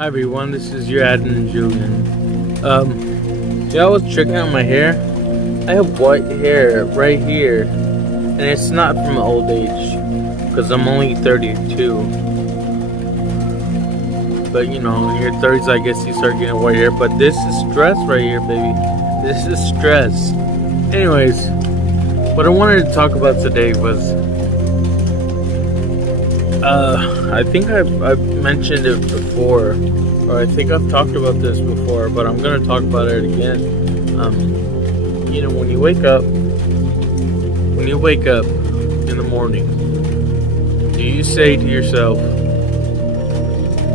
Hi everyone, this is your admin Julian. Yeah, I was checking out my hair. I have white hair right here, and it's not from old age, because I'm only 32. But you know, in your 30s, I guess you start getting white hair. But this is stress right here, baby. This is stress. Anyways, what I wanted to talk about today was, I think I've mentioned it before, or I think I've talked about this before, but I'm gonna talk about it again. You know, when you wake up in the morning, do you say to yourself,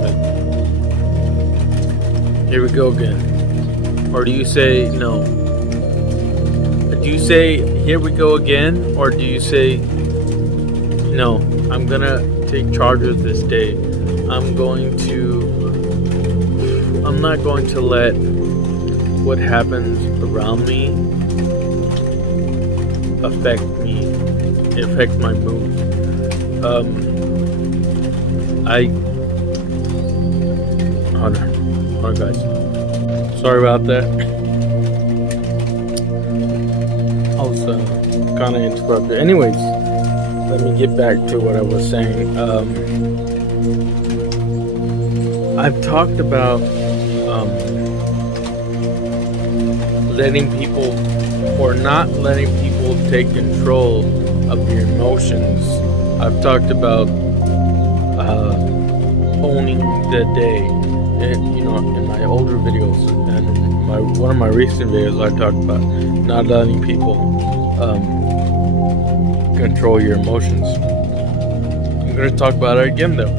like, "Here we go again," or do you say no? Do you say, "Here we go again," or do you say, "No, I'm gonna take charge of this day. I'm not going to let what happens around me affect my mood." Hold on guys. Sorry about that. I was kind of interrupted. Anyways, let me get back to what I was saying. I've talked about letting people, or not letting people take control of your emotions. I've talked about owning the day. And, you know, in my older videos and one of my recent videos, I talked about not letting people control your emotions. I'm going to talk about it again though,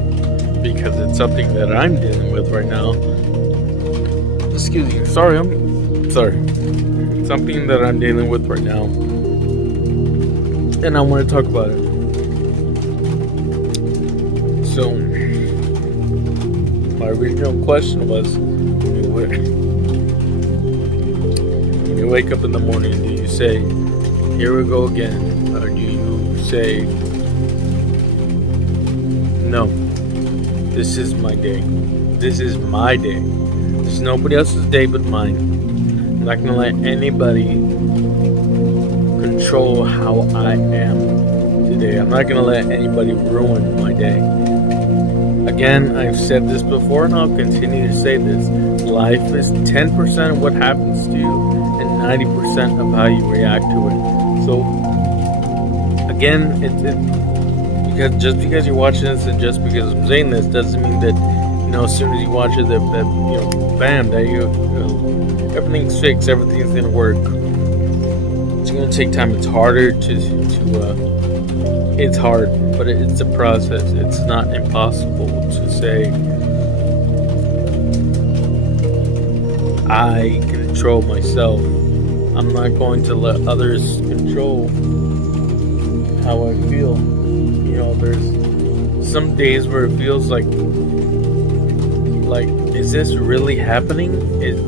because it's something that I'm dealing with right now. Excuse me. Sorry. Something that I'm dealing with right now, and I want to talk about it. So, my original question was, when you wake up in the morning, do you say, "Here we go again," or do you say, "No, this is my day. This is my day. It's nobody else's day but mine. I'm not going to let anybody control how I am today. I'm not going to let anybody ruin my day." Again, I've said this before and I'll continue to say this. Life is 10% of what happens to you and 90% of how you react to it. So, again, because you're watching this and just because I'm saying this doesn't mean that, you know, as soon as you watch it, that you know, bam, that you know, everything's fixed, everything's gonna work. It's gonna take time. It's harder it's hard, but it's a process. It's not impossible to say, "I control myself. I'm not going to let others control how I feel." You know, there's some days where it feels like, is this really happening? Is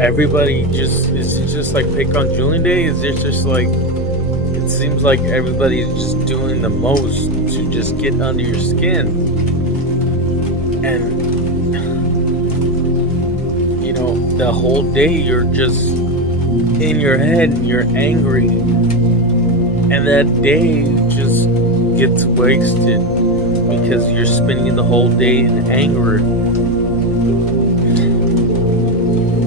everybody is it just like Pick on Julian Day? Is it just like, it seems like everybody's just doing the most to just get under your skin, and you know, the whole day you're just in your head and you're angry, and that day just gets wasted because you're spending the whole day in anger.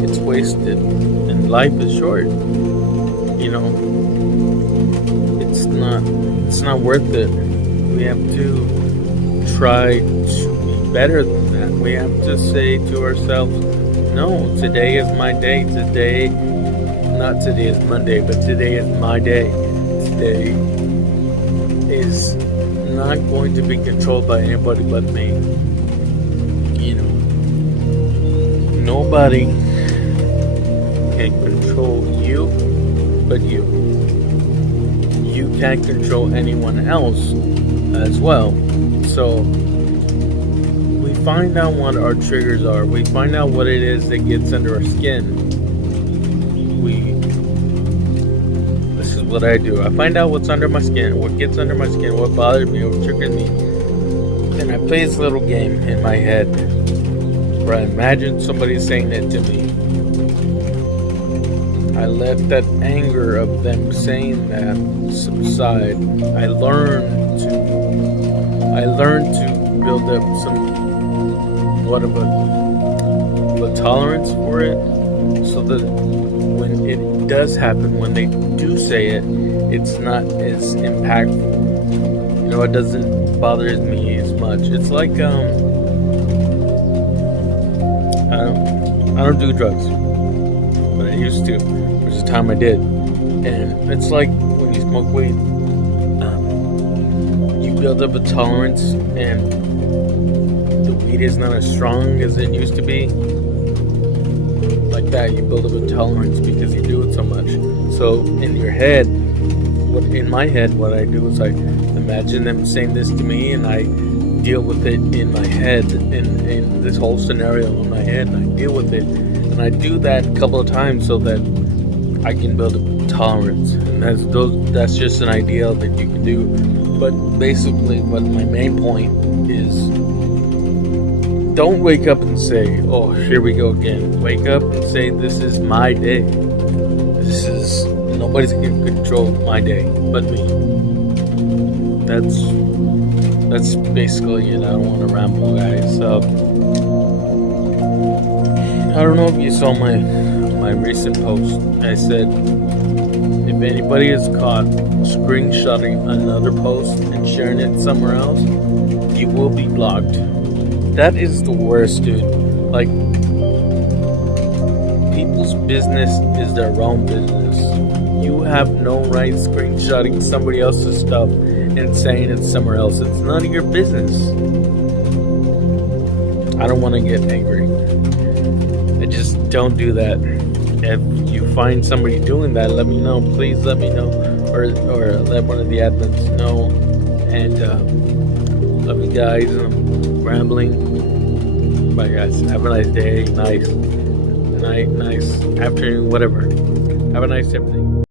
It's wasted, and life is short. You know, it's not worth it. We have to try to be better than that. We have to say to ourselves, "No, today is my day. Not today is Monday, but today is my day. Today is not going to be controlled by anybody but me." You know, nobody can control you but you. You can't control anyone else as well. So we find out what our triggers are. We find out what it is that gets under our skin. This is what I do. I find out what's under my skin, what gets under my skin, what bothers me, what triggers me, and I play this little game in my head or I imagine somebody saying it to me, I let that anger of them saying that subside. I learned to build up somewhat of a tolerance for it, so that when it does happen, when they do say it, it's not as impactful. It doesn't bother me as much. It's like I don't do drugs, but I used to. There's a time I did, and it's like when you smoke weed, you build up a tolerance, and the weed is not as strong as it used to be. Like that, you build up a tolerance because you do it so much. So in your head, in my head, what I do is I imagine them saying this to me, and I deal with it in my head, in this whole scenario in my head, and I deal with it, and I do that a couple of times so that I can build a tolerance. And that's just an idea that you can do. But basically, what my main point is, don't wake up and say, "Oh, here we go again." Wake up and say, "This is my day. Nobody's gonna control my day but me." That's basically it. I don't want to ramble, guys. I don't know if you saw my recent post. I said, if anybody is caught screenshotting another post and sharing it somewhere else, you will be blocked. That is the worst, dude. Like, people's business is their own business. You have no right screenshotting somebody else's stuff and saying it's somewhere else. It's none of your business. I don't want to get angry. I just don't do that. If you find somebody doing that, let me know. Please let me know, or let one of the admins know. And love you guys. I'm rambling. Bye, guys. Have a nice day. Nice afternoon, whatever. Have a nice everything.